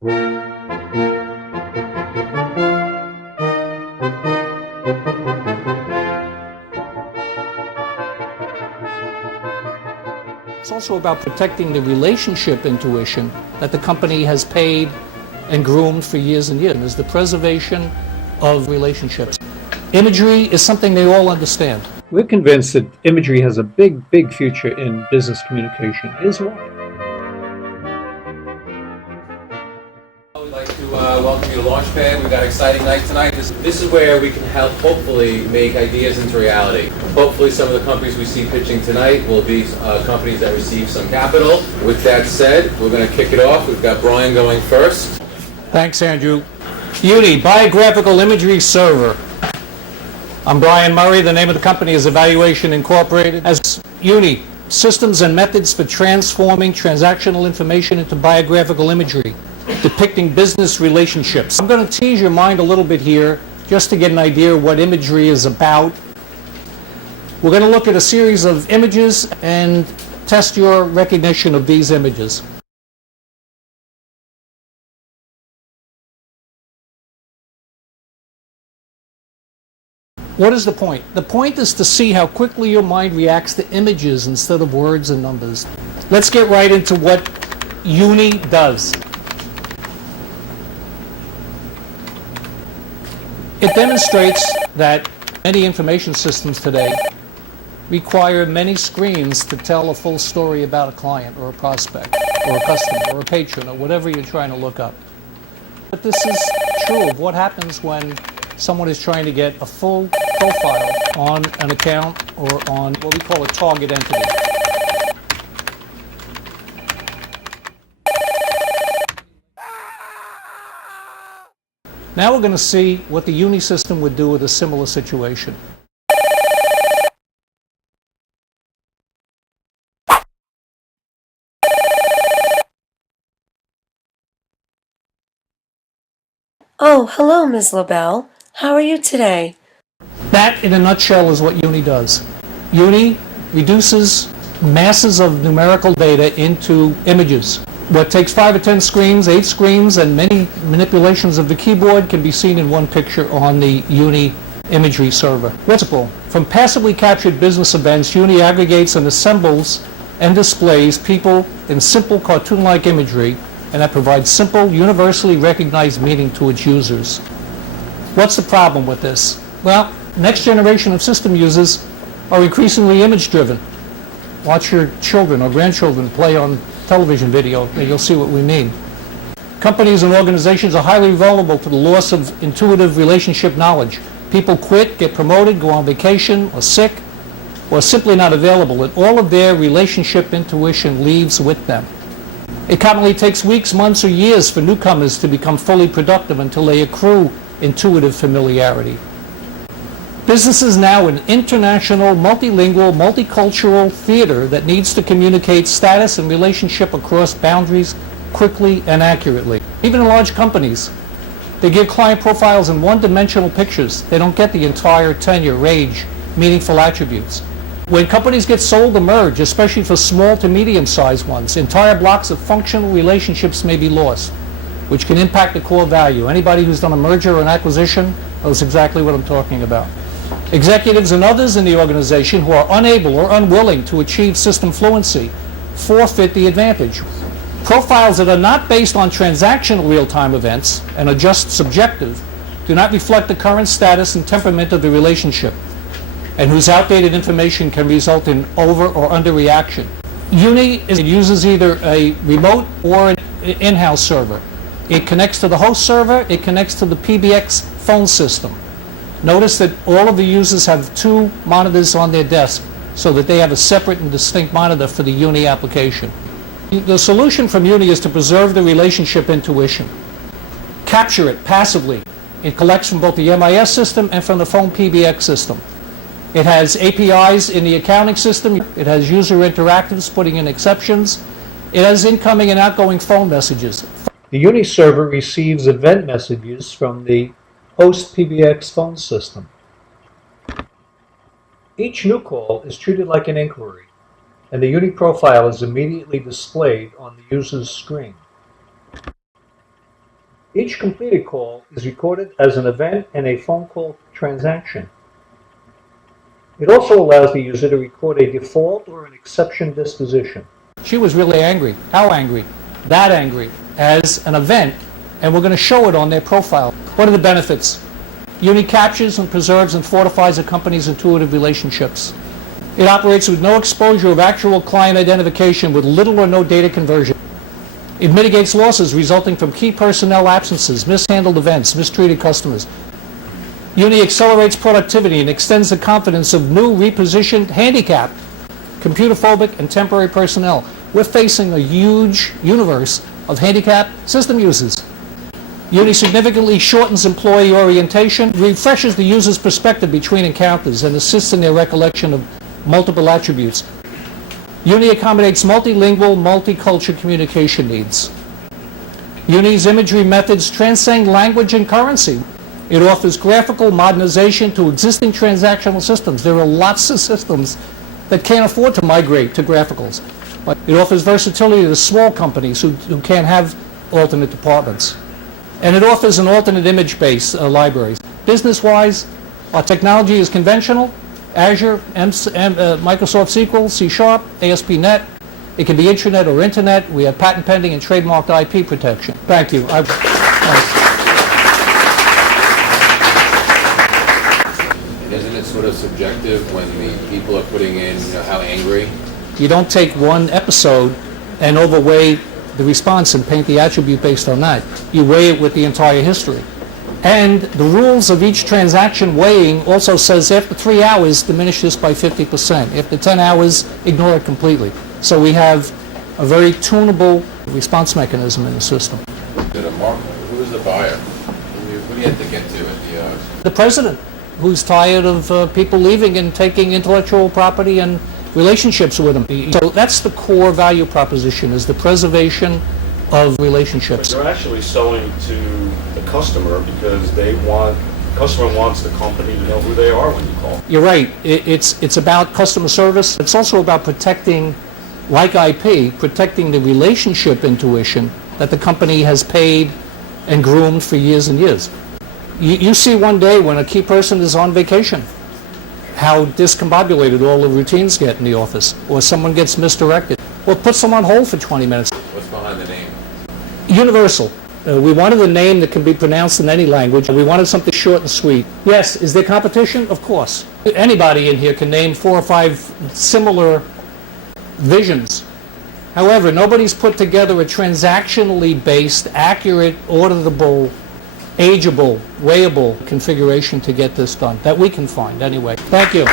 It's also about protecting the relationship intuition that the company has paid and groomed for years and years. It's the preservation of relationships. Imagery is something they all understand. We're convinced that imagery has a big future in business communication. Here's why. We'd like to welcome you to Launchpad. We've got an exciting night tonight. This is where we can help, hopefully, make ideas into reality. Hopefully some of the companies we see pitching tonight will be companies that receive some capital. With that said, we're going to kick it off. We've got Brian going first. Thanks, Andrew. YuNi Biographical Imagery Server. I'm B.J.Murray. The name of the company is Evaluation Incorporated. As YuNi, systems and methods for transforming transactional information into biographical imagery, depicting business relationships. I'm going to tease your mind a little bit here just to get an idea of what imagery is about. We're going to look at a series of images and test your recognition of these images. What is the point? The point is to see how quickly your mind reacts to images instead of words and numbers. Let's get right into what YuNi does. It demonstrates that many information systems today require many screens to tell a full story about a client or a prospect or a customer or a patron or whatever you're trying to look up. But this is true of what happens when someone is trying to get a full profile on an account or on what we call a target entity. Now we're going to see what the YuNi system would do with a similar situation. Oh, hello, Ms. LaBelle. How are you today? That, in a nutshell, is what YuNi does. YuNi reduces masses of numerical data into images. What takes 5 or 10 screens, 8 screens, and many manipulations of the keyboard can be seen in one picture on the YuNi imagery server. Principle: from passively captured business events, YuNi aggregates and assembles and displays people in simple cartoon-like imagery, and that provides simple, universally recognized meaning to its users. What's the problem with this? Well, next generation of system users are increasingly image-driven. Watch your children or grandchildren play on television video, and you'll see what we mean. Companies and organizations are highly vulnerable to the loss of intuitive relationship knowledge. People quit, get promoted, go on vacation, or sick, or simply not available, and all of their relationship intuition leaves with them. It commonly takes weeks, months, or years for newcomers to become fully productive until they accrue intuitive familiarity. Business is now an international, multilingual, multicultural theater that needs to communicate status and relationship across boundaries quickly and accurately. Even in large companies, they give client profiles in one-dimensional pictures. They don't get the entire tenure, age, meaningful attributes. When companies get sold or merged, especially for small to medium-sized ones, entire blocks of functional relationships may be lost, which can impact the core value. Anybody who's done a merger or an acquisition knows exactly what I'm talking about. Executives and others in the organization who are unable or unwilling to achieve system fluency forfeit the advantage. Profiles that are not based on transactional real-time events and are just subjective do not reflect the current status and temperament of the relationship, and whose outdated information can result in over or under reaction. YuNi uses either a remote or an in-house server. It connects to the host server, it connects to the PBX phone system. Notice that all of the users have 2 monitors on their desk so that they have a separate and distinct monitor for the YuNi application. The solution from YuNi is to preserve the relationship intuition. Capture it passively. It collects from both the MIS system and from the phone PBX system. It has APIs in the accounting system. It has user interactives putting in exceptions. It has incoming and outgoing phone messages. The YuNi server receives event messages from the host PBX phone system. Each new call is treated like an inquiry, and the YuNi profile is immediately displayed on the user's screen. Each completed call is recorded as an event and a phone call transaction. It also allows the user to record a default or an exception disposition. She was really angry. How angry? That angry as an event, and we're going to show it on their profile. What are the benefits? YuNi captures and preserves and fortifies a company's intuitive relationships. It operates with no exposure of actual client identification with little or no data conversion. It mitigates losses resulting from key personnel absences, mishandled events, mistreated customers. YuNi accelerates productivity and extends the confidence of new, repositioned, handicapped, computer-phobic, and temporary personnel. We're facing a huge universe of handicapped system users. YuNi significantly shortens employee orientation, refreshes the user's perspective between encounters, and assists in their recollection of multiple attributes. YuNi accommodates multilingual, multicultural communication needs. YuNi's imagery methods transcend language and currency. It offers graphical modernization to existing transactional systems. There are lots of systems that can't afford to migrate to graphicals. But it offers versatility to small companies who can't have alternate departments. And it offers an alternate image-based libraries. Business-wise, our technology is conventional: Azure, Microsoft SQL, C#, ASP.NET. It can be intranet or internet. We have patent pending and trademarked IP protection. Thank you. Isn't it sort of subjective when the people are putting in, how angry? You don't take one episode and overweigh the response and paint the attribute based on that. You weigh it with the entire history. And the rules of each transaction weighing also says after 3 hours, diminish this by 50%. After 10 hours, ignore it completely. So we have a very tunable response mechanism in the system. Who is the buyer? Who do you have to get to at The president, who's tired of people leaving and taking intellectual property and relationships with them. So that's the core value proposition, is the preservation of relationships. But you're actually selling to the customer because customer wants the company to know who they are when you call. You're right. It's about customer service. It's also about protecting, like IP, protecting the relationship intuition that the company has paid and groomed for years and years. You see one day when a key person is on vacation, how discombobulated all the routines get in the office, or someone gets misdirected, or put someone on hold for 20 minutes. What's behind the name? Universal. We wanted a name that can be pronounced in any language. We wanted something short and sweet. Yes, is there competition? Of course. Anybody in here can name 4 or 5 similar visions. However, nobody's put together a transactionally based, accurate, auditable, ageable, weighable configuration to get this done, that we can find anyway. Thank you.